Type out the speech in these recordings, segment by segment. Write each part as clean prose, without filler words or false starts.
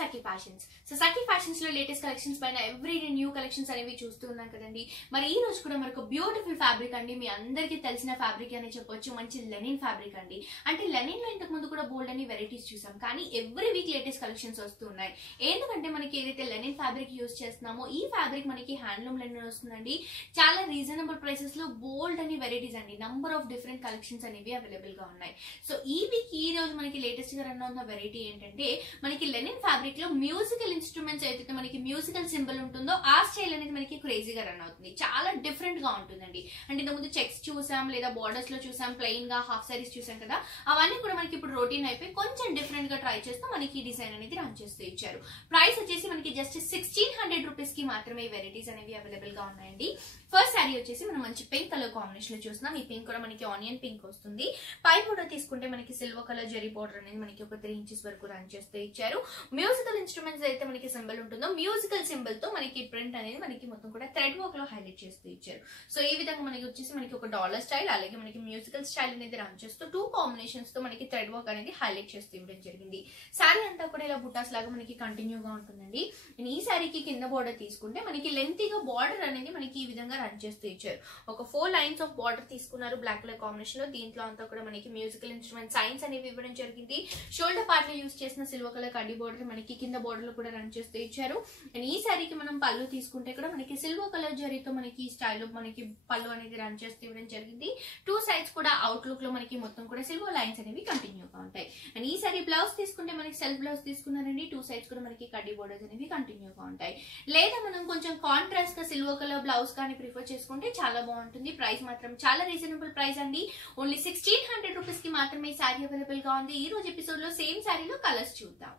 సఖీ fashions. So సఖీ fashions లో latest collections పైన everyday new collections అనేవి చూస్తూ ఉన్నాం కదండి. మరి ఈ రోజు కూడా మనకు బ్యూటిఫుల్ ఫ్యాబ్రిక్ అండి, మీ అందరికీ తెలిసిన ఫ్యాబ్రిక్ అని చెప్పొచ్చు. మంచి లెనిన్ ఫ్యాబ్రిక్ అండి. అంటే లెనిన్ లో ఇంతకు ముందు కూడా బోల్డ్ అని వెరైటీస్ చూసాం, కానీ ఎవ్రీ వీక్ లేటెస్ట్ కలెక్షన్స్ వస్తూ ఉన్నాయి. ఎందుకంటే మనకి ఏదైతే లెనిన్ ఫ్యాబ్రిక్ యూజ్ చేస్తున్నామో ఈ ఫ్యాబ్రిక్ మనకి హ్యాండ్లూమ్ లెనిన్ వస్తుందండి. చాలా రీజనబుల్ ప్రైసెస్ లో బోల్డ్ అని వెరైటీస్ అండి, నంబర్ ఆఫ్ డిఫరెంట్ కలెక్షన్స్ అనేవి అవైలబుల్ గా ఉన్నాయి. సో ఈ వీక్ ఈ రోజు మనకి లేటెస్ట్ గా రన్ అవుతున్న వెరైటీ ఏంటంటే మనకి లెనిన్ ఫ్యాబ్రిక్ లో మ్యూజికల్ ఇన్స్ట్రుమెంట్స్ అయితే మనకి మ్యూజికల్ సింబల్ ఉంటుందో ఆ స్టైల్ అనేది మనకి క్రేజీగా రన్ అవుతుంది. చాలా డిఫరెంట్ గా ఉంటుందండి. అంటే ఇంతకుముందు చెక్స్ చూసాం, లేదా బార్డర్స్ లో చూసాం, ప్లెయిన్ గా హాఫ్ సారీస్ చూసాం కదా, అవన్నీ కూడా మనకి ఇప్పుడు రొటీన్ అయిపోయి కొంచెం డిఫరెంట్ గా ట్రై చేస్తూ మనకి ఈ డిజైన్ అనేది రన్ చేస్తూ ఇచ్చారు. ప్రైస్ వచ్చేసి మనకి జస్ట్ 1600 రూపీస్ కి మాత్రమే ఈ వెరైటీస్ అనేవి అవైలబుల్ గా ఉన్నాయండి. ఫస్ట్ శారీ వచ్చేసి మనం మంచి పింక్ కలర్ కాంబినేషన్ లో చూస్తున్నాం. ఈ పింక్ కూడా మనకి ఆనియన్ పింక్ వస్తుంది. పై బోర్డర్ తీసుకుంటే మనకి సిల్వర్ కలర్ జరీ బోర్డర్ అనేది మనకి ఒక 3 ఇంచెస్ వరకు రన్ చేస్తూ ఇచ్చారు. మ్యూజికల్ ఇన్స్ట్రుమెంట్స్ అయితే మనకి సింబల్ ఉంటుందో మ్యూజికల్ సింబల్ తో మనకి ప్రింట్ అనేది మనకి మొత్తం కూడా థ్రెడ్ వర్క్ లో హైలైట్ చేస్తూ ఇచ్చారు. సో ఈ విధంగా మనకి వచ్చేసి మనకి ఒక డాలర్ స్టైల్, అలాగే మనకి మ్యూజికల్ స్టైల్ అనేది రన్ చేస్తూ 2 కాంబినేషన్స్ తో మనకి థ్రెడ్ వర్క్ అనేది హైలైట్ చేస్తూ ఇవ్వడం జరిగింది. శారీ అంతా కూడా ఇలా బుటాస్ లాగా మనకి కంటిన్యూగా ఉంటుందండి. ఈ శారీకి కింద బోర్డర్ తీసుకుంటే మనకి లెంతీగా బార్డర్ అనేది మనకి ఈ విధంగా రన్ చేస్తూ ఇచ్చారు. ఒక 4 లైన్స్ ఆఫ్ బార్డర్ తీసుకున్నారు బ్లాక్ కలర్ కాంబినేషన్ లో. దీంట్లో అంతా కూడా మనకి మ్యూజికల్ ఇన్స్ట్రుమెంట్ సైన్స్ అనేవి ఇవ్వడం జరిగింది. షోల్డర్ పార్ట్ లో యూజ్ చేసిన సిల్వర్ కలర్ కడ్డీ బోర్డర్ మనకి కింద బోర్డర్ లో కూడా రన్ చేస్తూ ఇచ్చారు. అండ్ ఈ శారీకి మనం పళ్ళు తీసుకుంటే కూడా మనకి సిల్వర్ కలర్ జరీతో మనకి ఈ స్టైల్ లో మనకి పళ్ళు అనేది రన్ చేస్తూ ఇవ్వడం జరిగింది. 2 సైడ్స్ కూడా అవుట్ లుక్ లో మనకి మొత్తం కూడా సిల్వర్ లైన్స్ అనేవి కంటిన్యూగా ఉంటాయి. అండ్ ఈ శారీ బ్లౌజ్ తీసుకుంటే మనకి సెల్ఫ్ బ్లౌజ్ తీసుకున్నారండి. 2 సైడ్స్ కూడా మనకి కడ్డీ బోర్డర్స్ అనేవి కంటిన్యూగా ఉంటాయి. లేదా మనం కొంచెం కాంట్రాస్ట్ గా సిల్వర్ కలర్ బ్లౌజ్ కానీ ప్రిఫర్ చేసుకుంటే చాలా బాగుంటుంది. ప్రైస్ మాత్రం చాలా రీజనబుల్ ప్రైస్ అండి. ఓన్లీ 1600 రూపీస్ కి మాత్రమే ఈ శారీ అవైలబుల్ గా ఉంది. ఈ రోజు ఎపిసోడ్ లో సేమ్ శారీలో కలర్స్ చూద్దాం.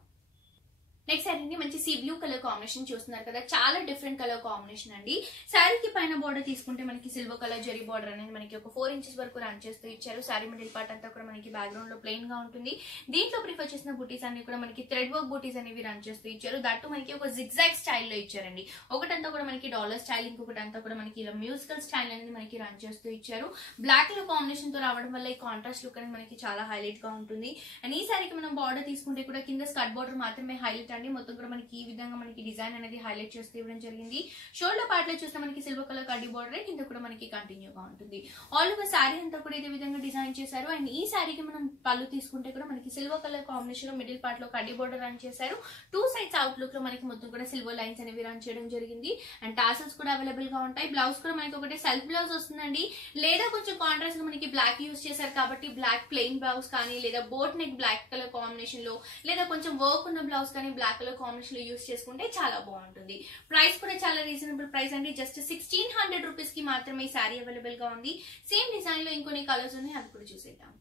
నెక్స్ట్ శారీ మంచి సీ బ్లూ కలర్ కాంబినేషన్ చూస్తున్నారు కదా, చాలా డిఫరెంట్ కలర్ కాంబినేషన్ అండి. శారీకి పైన బోర్డర్ తీసుకుంటే మనకి సిల్వర్ కలర్ జరీ బోర్డర్ అనేది మనకి ఒక 4 ఇంచెస్ వరకు రన్ చేస్తూ ఇచ్చారు. శారీ మిడిల్ పార్ట్ అంతా కూడా మనకి బ్యాక్గ్రౌండ్ లో ప్లెయిన్ గా ఉంటుంది. దీంట్లో ప్రిఫర్ చేసిన బూటీస్ అన్ని కూడా మనకి థ్రెడ్ వర్క్ బూటీస్ అనేవి రన్ చేస్తూ ఇచ్చారు. దట్టు మనకి ఒక జిగ్జాగ్ స్టైల్లో ఇచ్చారండి. ఒకటంతా కూడా మనకి డాలర్ స్టైల్, ఇంకొకటి అంతా కూడా మనకి ఇలా మ్యూజికల్ స్టైల్ అనేది మనకి రన్ చేస్తూ ఇచ్చారు. బ్లాక్ కలర్ కాంబినేషన్ తో రావడం వల్ల ఈ కాంట్రాస్ట్ లుక్ అనేది మనకి చాలా హైలైట్ గా ఉంటుంది. అండ్ ఈ శారీకి మనం బార్డర్ తీసుకుంటే కూడా కింద స్కర్ట్ బార్డర్ మాత్రమే హైలైట్ అండి. మొత్తం కూడా మనకి ఈ విధంగా మనకి డిజైన్ అనేది హైలైట్ చేస్తూ ఇవ్వడం జరిగింది. షోల్డర్ పార్ట్ లో చూస్తే మనకి సిల్వర్ కలర్ కడ్డీ బోర్డర్ కింద కూడా మనకి కంటిన్యూగా ఉంటుంది. ఆల్ ఓవర్ శారీ అంతా కూడా ఇదే విధంగా డిజైన్ చేశారు. అండ్ ఈ శారీకి మనం పళ్ళు తీసుకుంటే కూడా మనకి సిల్వర్ కలర్ కాంబినేషన్ లో మిడిల్ పార్ట్ లో కడ్డీ బోర్డర్ రన్ చేశారు. 2 సైడ్స్ అవుట్ లుక్ లో మనకి మొత్తం కూడా సిల్వర్ లైన్స్ అనేవి రన్ చేయడం జరిగింది. అండ్ టాసల్స్ కూడా అవైలబుల్ గా ఉంటాయి. బ్లౌజ్ కూడా మనకి ఒకటి సెల్ఫ్ బ్లౌజ్ వస్తుందండి. లేదా కొంచెం కాంట్రాస్ట్ మనకి బ్లాక్ యూజ్ చేశారు కాబట్టి బ్లాక్ ప్లెయిన్ బ్లౌజ్ కానీ, లేదా boat neck black colour combination లో, లేదా కొంచెం వర్క్ ఉన్న బ్లౌజ్ కానీ బ్లాక్ కలర్ కాంబినేషన్ లో యూజ్ చేసుకుంటే చాలా బాగుంటుంది. ప్రైస్ కూడా చాలా రీజనబుల్ ప్రైస్ అండి. జస్ట్ 1600 రూపీస్ కి మాత్రమే ఈ శారీ అవైలబుల్ గా ఉంది. సేమ్ డిజైన్ లో ఇంకొన్ని కలర్స్ ఉన్నాయి, అవి కూడా చూసేద్దాం.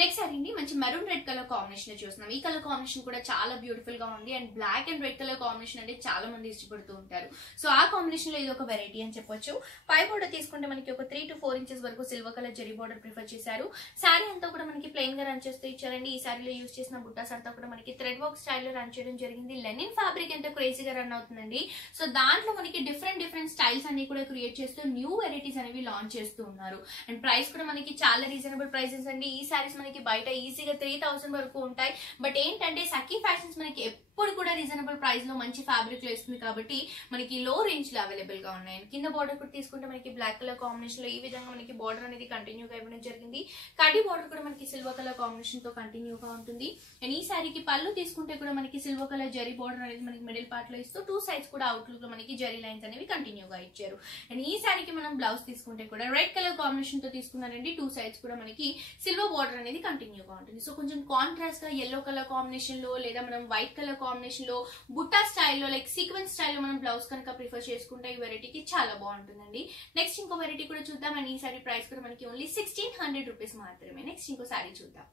నెక్స్ట్ శారీ మంచి మెరూన్ రెడ్ కలర్ కాంబినేషన్ లో చూస్తున్నాం. ఈ కలర్ కాంబినేషన్ కూడా చాలా బ్యూటిఫుల్ గా ఉంది. And black and red colour combination అంటే చాలా మంది ఇష్టపడుతూ ఉంటారు. సో ఆ కాంబినేషన్ లో ఇది ఒక వెరైటీ అని చెప్పొచ్చు. పై బోర్డర్ తీసుకుంటే మనకి ఒక 3 to 4 ఇంచెస్ వరకు silver colour zari border prefer చేశారు. శారీ అంతా కూడా మనకి ప్లెయిన్ గా రన్ చేస్తూ ఇచ్చారండి. ఈ శారీలో యూజ్ చేసిన బుట్టాస్ అంతా కూడా మనకి థ్రెడ్ వర్క్ స్టైల్ లో రన్ చేయడం జరిగింది. లెనిన్ ఫ్యాబ్రిక్ ఎంత క్రేజీగా రన్ అవుతుందండి. సో దాంట్లో మనకి డిఫరెంట్ స్టైల్స్ అన్ని కూడా క్రియేట్ చేస్తూ న్యూ వెరైటీస్ అనేవి లాంచ్ చేస్తూ ఉన్నారు. అండ్ ప్రైస్ కూడా మనకి చాలా రీజనబుల్ ప్రైసెస్ అండి. ఈ శారీస్ మనకి బయట ఈజీగా 3000 వరకు ఉంటాయి. బట్ ఏంటంటే సఖీ ఫ్యాషన్స్ మనకి ఎప్పుడు కూడా రీజనబుల్ ప్రైస్ లో మంచి ఫ్యాబ్రిక్ లో ఇస్తుంది కాబట్టి మనకి లో రేంజ్ లో అవైలబుల్ గా ఉన్నాయి. కింద బోర్డర్ కూడా తీసుకుంటే మనకి బ్లాక్ కలర్ కాంబినేషన్ లో ఈ విధంగా మనకి బోర్డర్ అనేది కంటిన్యూగా ఇవ్వడం జరిగింది. కడ్డీ బోర్డర్ కూడా మనకి సిల్వర్ కలర్ కాంబినేషన్ తో కంటిన్యూగా ఉంటుంది. అండ్ ఈ శారీకి పళ్ళు తీసుకుంటే కూడా మనకి సిల్వర్ కలర్ జరీ బోర్డర్ అనేది మనకి మిడిల్ పార్ట్ లో ఇస్తూ 2 సైడ్స్ కూడా అవుట్ లుక్ లో మనకి జరీ లైన్స్ అనేవి కంటిన్యూగా ఇచ్చారు. అండ్ ఈ శారీకి మనం బ్లౌజ్ తీసుకుంటే కూడా రెడ్ కలర్ కాంబినేషన్ తో తీసుకున్నారండి. 2 సైడ్స్ కూడా మనకి సిల్వర్ బోర్డర్ అనేది కంటిన్యూగా ఉంటుంది. సో కొంచెం కాంట్రాస్ట్ గా ఎల్లో కలర్ కాంబినేషన్ లో, లేదా మనం వైట్ కలర్ కాంబినేషన్ లో, బుట్టా స్టైల్లో, లైక్ సీక్వెన్స్ స్టైల్లో మనం బ్లౌజ్ కనుక ప్రిఫర్ చేసుకుంటే ఈ వెరైటీకి చాలా బాగుంటుందండి. నెక్స్ట్ ఇంకో వెరైటీ కూడా చూద్దాం. అండ్ ఈ సారీ ప్రైస్ కూడా మనకి ఓన్లీ 1600 రూపీస్ మాత్రమే. నెక్స్ట్ ఇంకో సారీ చూద్దాం.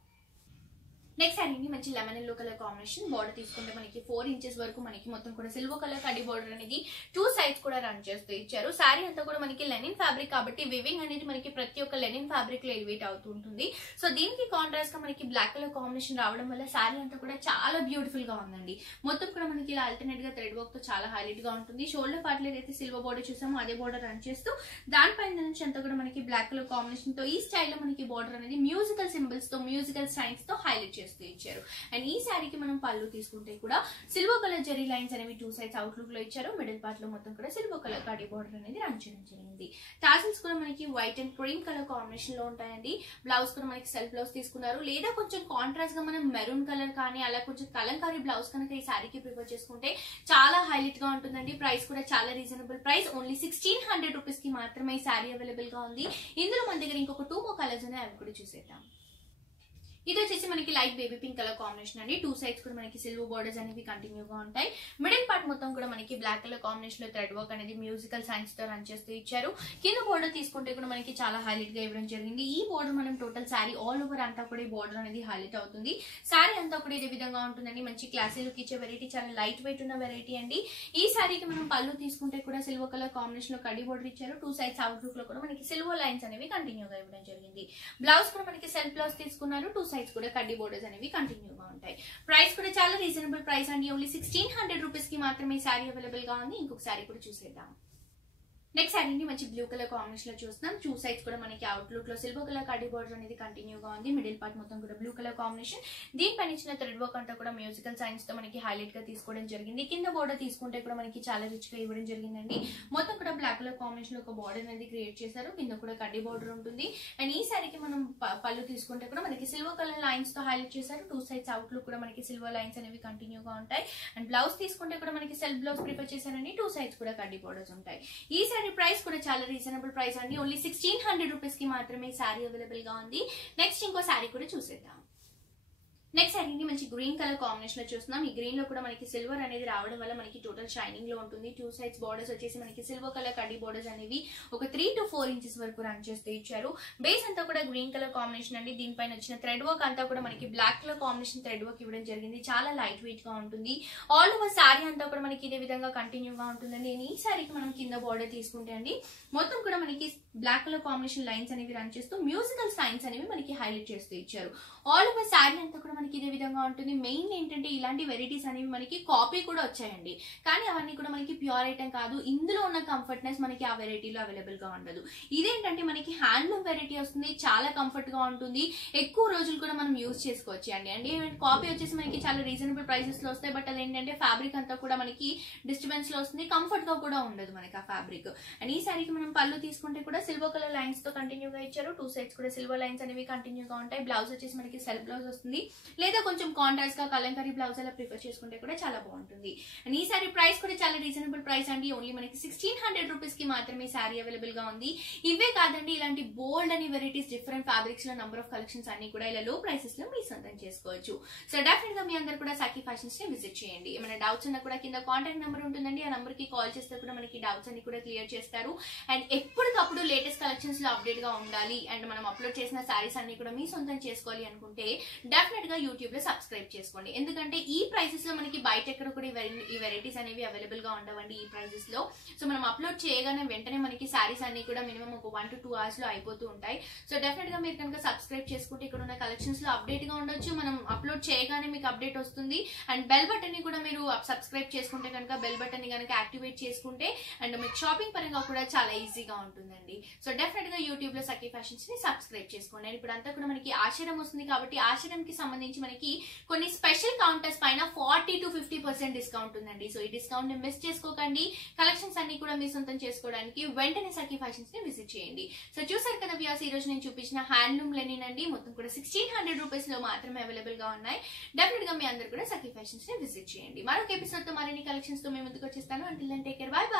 నెక్స్ట్ శారీ మంచి lemon yellow colour combination. Border తీసుకుంటే మనకి 4 ఇంచెస్ వరకు మనకి మొత్తం కూడా సిల్వర్ కలర్ కడ్డీ బోర్డర్ అనేది 2 సైడ్స్ కూడా రన్ చేస్తూ ఇచ్చారు. శారీ అంతా కూడా మనకి లెనిన్ ఫ్యాబ్రిక్ కాబట్టి వివింగ్ అనేది మనకి ప్రతి ఒక్క లెనిన్ ఫ్యాబ్రిక్ లో ఎలివేట్ అవుతూ ఉంటుంది. సో దీనికి కాంట్రాస్ట్ గా మనకి బ్లాక్ కలర్ కాంబినేషన్ రావడం వల్ల శారీ అంతా కూడా చాలా బ్యూటిఫుల్ గా ఉందండి. మొత్తం కూడా మనకి ఇలా ఆల్టర్నేట్ గా థ్రెడ్ వర్క్ తో చాలా హైలైట్ గా ఉంటుంది. షోల్డర్ పార్ట్ లో ఏదైతే సిల్వర్ బోర్డర్ చూసామో అదే బోర్డర్ రన్ చేస్తూ దానిపైన నుంచి అంతా కూడా మనకి బ్లాక్ కలర్ కాంబినేషన్ తో ఈ స్టైల్లో మనకి బోర్డర్ అనేది మ్యూజికల్ సింబల్స్ తో, మ్యూజికల్ సైన్స్ తో హైలైట్ చేస్తూ ఇచ్చారు. అండ్ ఈ శారీకి మనం పళ్ళు తీసుకుంటే కూడా సిల్వర్ కలర్ జెరీ లైన్స్ అనేవి 2 సైడ్స్ అవుట్లుక్ లో ఇచ్చారు. మిడిల్ పార్ట్ లో మొత్తం కూడా సిల్వర్ కలర్ కడి బోర్డర్ అనేది రన్ చేయడం జరిగింది. టాసిల్స్ కూడా మనకి white and cream colour combination లో ఉంటాయండి. బ్లౌజ్ కూడా మనకి సెల్ఫ్ బ్లౌజ్ తీసుకున్నారు. లేదా కొంచెం కాంట్రాస్ట్ గా మనం మెరూన్ కలర్ కానీ అలా కొంచెం కలంకారీ బ్లౌజ్ కనుక ఈ శారీకి ప్రిఫర్ చేసుకుంటే చాలా హైలైట్ గా ఉంటుందండి. ప్రైస్ కూడా చాలా రీజనబుల్ ప్రైస్, ఓన్లీ 1600 రూపీస్ కి మాత్రమే ఈ శారీ అవైలబుల్ గా ఉంది. ఇందులో మన దగ్గర ఇంకొక 2 more కలర్స్ ఉన్నాయి, అవి కూడా చూసేద్దాం. ఇది వచ్చేసి మనకి light baby pink colour combination అండి. 2 సైడ్స్ కూడా మనకి సిల్వర్ బోర్డర్స్ అనేవి కంటిన్యూగా ఉంటాయి. మిడిల్ పార్ట్ మొత్తం కూడా మనకి బ్లాక్ కలర్ కాంబినేషన్ లో థ్రెడ్ వర్క్ అనేది మ్యూజికల్ సైన్స్ తో రన్ చేస్తూ ఇచ్చారు. కింద బోర్డర్ తీసుకుంటే కూడా మనకి చాలా హైలైట్ గా ఇవ్వడం జరిగింది. ఈ బోర్డర్ మనం టోటల్ శారీ ఆల్ ఓవర్ అంతా కూడా ఈ బోర్డర్ అనేది హైలైట్ అవుతుంది. శారీ అంతా కూడా ఇదే విధంగా ఉంటుందండి. మంచి క్లాసీ లుక్ ఇచ్చే వెరైటీ, చాలా లైట్ వెయిట్ ఉన్న వెరైటీ అండి. ఈ శారీకి మనం పళ్ళు తీసుకుంటే కూడా సిల్వర్ కలర్ కాంబినేషన్ లో కడి బోర్డర్ ఇచ్చారు. 2 సైడ్స్ అవుట్ లుక్ లో కూడా మనకి సిల్వర్ లైన్స్ అనేవి కంటిన్యూగా ఇవ్వడం జరిగింది. బ్లౌజ్ కూడా మనకి సెల్ఫ్ బ్లౌజ్ తీసుకున్నారు. 2 సైడ్స్ కూడా కడ్డీ బోర్డర్స్ అనేవి కంటిన్యూగా ఉంటాయి. ప్రైస్ కూడా చాలా రీజనబుల్ ప్రైస్ అండి. ఓన్లీ 1600 రూపీస్ కి మాత్రమే శారీ అవైలబుల్ గా ఉంది. ఇంకొక శారీ కూడా చూసేద్దాం. నెక్స్ట్ శారీని మంచి బ్లూ కలర్ కాంబినేషన్ లో చూస్తున్నాం. 2 సైడ్స్ కూడా మనకి అవుట్లుక్ లో సిల్వర్ కలర్ కడ్డీ బోర్డర్ అనేది కంటిన్యూగా ఉంది. మిడిల్ పార్ట్ మొత్తం కూడా బ్లూ కలర్ కాంబినేషన్. దీనిపైన ఇచ్చిన థ్రెడ్ వర్క్ అంతా కూడా మ్యూజికల్ సైన్స్ తో మనకి హైలైట్ గా తీసుకోవడం జరిగింది. కింద బోర్డర్ తీసుకుంటే కూడా మనకి చాలా రిచ్ గా ఇవ్వడం జరిగిందండి. మొత్తం కూడా బ్లాక్ కలర్ కాంబినేషన్ లో ఒక బోర్డర్ అనేది క్రియేట్ చేశారు. కింద కూడా కడ్డీ బోర్డర్ ఉంటుంది. అండ్ ఈ శారీకి మనం పళ్ళు తీసుకుంటే కూడా మనకి సిల్వర్ కలర్ లైన్స్ తో హైలైట్ చేశారు. 2 సైడ్స్ అవుట్లుక్ కూడా మనకి సిల్వర్ లైన్స్ అనేవి కంటిన్యూగా ఉంటాయి. అండ్ బ్లౌజ్ తీసుకుంటే కూడా మనకి సెల్ఫ్ బ్లౌజ్ ప్రిఫర్ చేశారండి. 2 సైడ్స్ కూడా కడ్డీ బోర్డర్స్ ఉంటాయి. ఈ శారీ ప్రైస్ కూడా చాలా రీజనబుల్ ప్రైస్ అండి. ఓన్లీ 1600 రూపీస్ కి మాత్రమే శారీ అవైలబుల్ గా ఉంది. నెక్స్ట్ ఇంకో శారీ కూడా చూసేద్దాం. నెక్స్ట్ శారీని మంచి గ్రీన్ కలర్ కాంబినేషన్ లో చూస్తున్నాం. ఈ గ్రీన్ లో కూడా మనకి సిల్వర్ అనేది రావడం వల్ల మనకి టోటల్ షైనింగ్ లో ఉంటుంది. 2 సైడ్స్ బోర్డర్స్ వచ్చేసి మనకి సిల్వర్ కలర్ కడ్డీ బోర్డర్స్ అనేవి ఒక 3 to 4 ఇంచెస్ వరకు రన్ చేస్తూ ఇచ్చారు. బేస్ అంతా కూడా గ్రీన్ కలర్ కాంబినేషన్ అండి. దీనిపైన వచ్చిన థ్రెడ్ వర్క్ అంతా కూడా మనకి black colour combination thread work ఇవ్వడం జరిగింది. చాలా లైట్ వెయిట్ గా ఉంటుంది. ఆల్ ఓవర్ శారీ అంతా కూడా మనకి ఇదే విధంగా కంటిన్యూగా ఉంటుందండి. ఈ శారీకి మనం కింద బోర్డర్ తీసుకుంటే అండి మొత్తం కూడా మనకి బ్లాక్ కలర్ కాంబినేషన్ లైన్స్ అనేవి రన్ చేస్తూ మ్యూజికల్ సైన్స్ అనేవి మనకి హైలైట్ చేస్తూ ఇచ్చారు. ఆల్ ఓవర్ శారీ అంతా కూడా మనకి ఇదే విధంగా ఉంటుంది. మెయిన్ ఏంటంటే ఇలాంటి వెరైటీస్ అనేవి మనకి కాపీ కూడా వచ్చాయండి, కానీ అవన్నీ కూడా మనకి ప్యూర్ ఐటమ్ కాదు. ఇందులో ఉన్న కంఫర్ట్నెస్ మనకి ఆ వెరైటీలో అవైలబుల్ గా ఉండదు. ఇదేంటంటే మనకి హ్యాండ్లూమ్ వెరైటీ వస్తుంది, చాలా కంఫర్ట్ గా ఉంటుంది, ఎక్కువ రోజులు కూడా మనం యూజ్ చేసుకోవచ్చు అండి. అంటే కాపీ వచ్చేసి మనకి చాలా రీజనబుల్ ప్రైసెస్ లో వస్తాయి. బట్ అదేంటంటే ఫ్యాబ్రిక్ అంతా కూడా మనకి డిస్టర్బెన్స్ లో వస్తుంది, కంఫర్ట్ గా కూడా ఉండదు మనకి ఆ ఫ్యాబ్రిక్. అండ్ ఈ శారీకి మనం పళ్ళు తీసుకుంటే కూడా సిల్వర్ కలర్ లైన్స్ తో కంటిన్యూగా ఇచ్చారు. 2 సైడ్స్ కూడా సిల్వర్ లైన్స్ అనేవి కంటిన్యూగా ఉంటాయి. బ్లౌజ్ వచ్చేసి మనకి సెల్ఫ్ బ్లౌజ్ వస్తుంది, లేదా కొంచెం కాంట్రాస్ట్ గా కలంకారీ బ్లౌజ్ అలా ప్రిఫర్ చేసుకుంటే కూడా చాలా బాగుంటుంది. అండ్ ఈ శారీ ప్రైస్ కూడా చాలా రీజనబుల్ ప్రైస్ అండి. ఓన్లీ మనకి 1600 రూపీస్ కి మాత్రమే శారీ అవైలబుల్ గా ఉంది. ఇవే కాదండి, ఇలాంటి బోల్డ్ అని వెరైటీస్ డిఫరెంట్ ఫ్యాబ్రిక్స్ లో నంబర్ ఆఫ్ కలెక్షన్స్ అన్ని కూడా ఇలా లో ప్రైసెస్ లో మీ సొంతం చేసుకోవచ్చు. సో డెఫినెట్ గా మీ అందరు కూడా సఖీ ఫ్యాషన్స్ ని విజిట్ చేయండి. ఏమైనా డౌట్స్ ఉన్నా కూడా కింద కాంటాక్ట్ నెంబర్ ఉంటుందండి. ఆ నెంబర్ కి కాల్ చేస్తే కూడా మనకి డౌట్స్ అన్ని కూడా క్లియర్ చేస్తారు. అండ్ ఎప్పటికప్పుడు లేటెస్ట్ కలెక్షన్స్ లో అప్డేట్ గా ఉండాలి అండ్ మనం అప్లోడ్ చేసిన శారీస్ అన్ని కూడా మీ సొంతం చేసుకోవాలి అనుకుంటే డెఫినెట్ గా యూట్యూబ్ లో సబ్స్క్రైబ్ చేసుకోండి. ఎందుకంటే ఈ ప్రైసెస్ లో మనకి బయట ఎక్కడ కూడా ఈ వెరైటీస్ అనేవి అవైలబుల్ గా ఉండవండి ఈ ప్రైసెస్ లో. సో మనం అప్లోడ్ చేయగానే వెంటనే మనకి శారీస్ అన్ని కూడా మినిమం ఒక 1 to 2 hours లో అయిపోతూ ఉంటాయి. సో డెఫినెట్ గా మీరు కనుక సబ్స్క్రైబ్ చేసుకుంటే ఇక్కడ ఉన్న కలెక్షన్స్ లో అప్డేట్ గా ఉండొచ్చు. మనం అప్లోడ్ చేయగానే మీకు అప్డేట్ వస్తుంది. అండ్ బెల్ బటన్ ని కూడా మీరు సబ్స్క్రైబ్ చేసుకుంటే కనుక బెల్ బటన్ ని కనుక యాక్టివేట్ చేసుకుంటే అండ్ మీకు షాపింగ్ పరంగా కూడా చాలా ఈజీగా ఉంటుందండి. సో డెఫినెట్ గా యూట్యూబ్ లో సఖీ ఫ్యాషన్స్ ని సబ్స్క్రైబ్ చేసుకోండి. అండ్ ఇప్పుడు అంతా కూడా మనకి ఆషాఢం వస్తుంది కాబట్టి ఆషాఢంకి సంబంధించి మనకి కొన్ని స్పెషల్ కౌంటర్స్ పైన 40 to 50% డిస్కౌంట్ ఉందండి. సో ఈ డిస్కౌంట్ ని మిస్ చేసుకోకండి. కలెక్షన్స్ అన్ని కూడా మీ సొంతం చేసుకోవడానికి వెంటనే సఖీ ఫ్యాషన్స్ ని విజిట్ చేయండి. సో చూసారు కదా వ్యూయర్స్, ఈ రోజు నేను చూపించిన హ్యాండ్లూమ్ లెనిన్ అండి మొత్తం కూడా 1600 రూపీస్ లో మాత్రమే అవైలబుల్ గా ఉన్నాయి. డెఫినెట్ గా మీ అందరు కూడా సఖీ ఫ్యాషన్స్ ని విజిట్ చేయండి. మరొక ఎపిసోడ్ తో మరిన్ని కలెక్షన్స్ తో మేము ముందుకు వచ్చేస్తాను. Until then take care, bye by.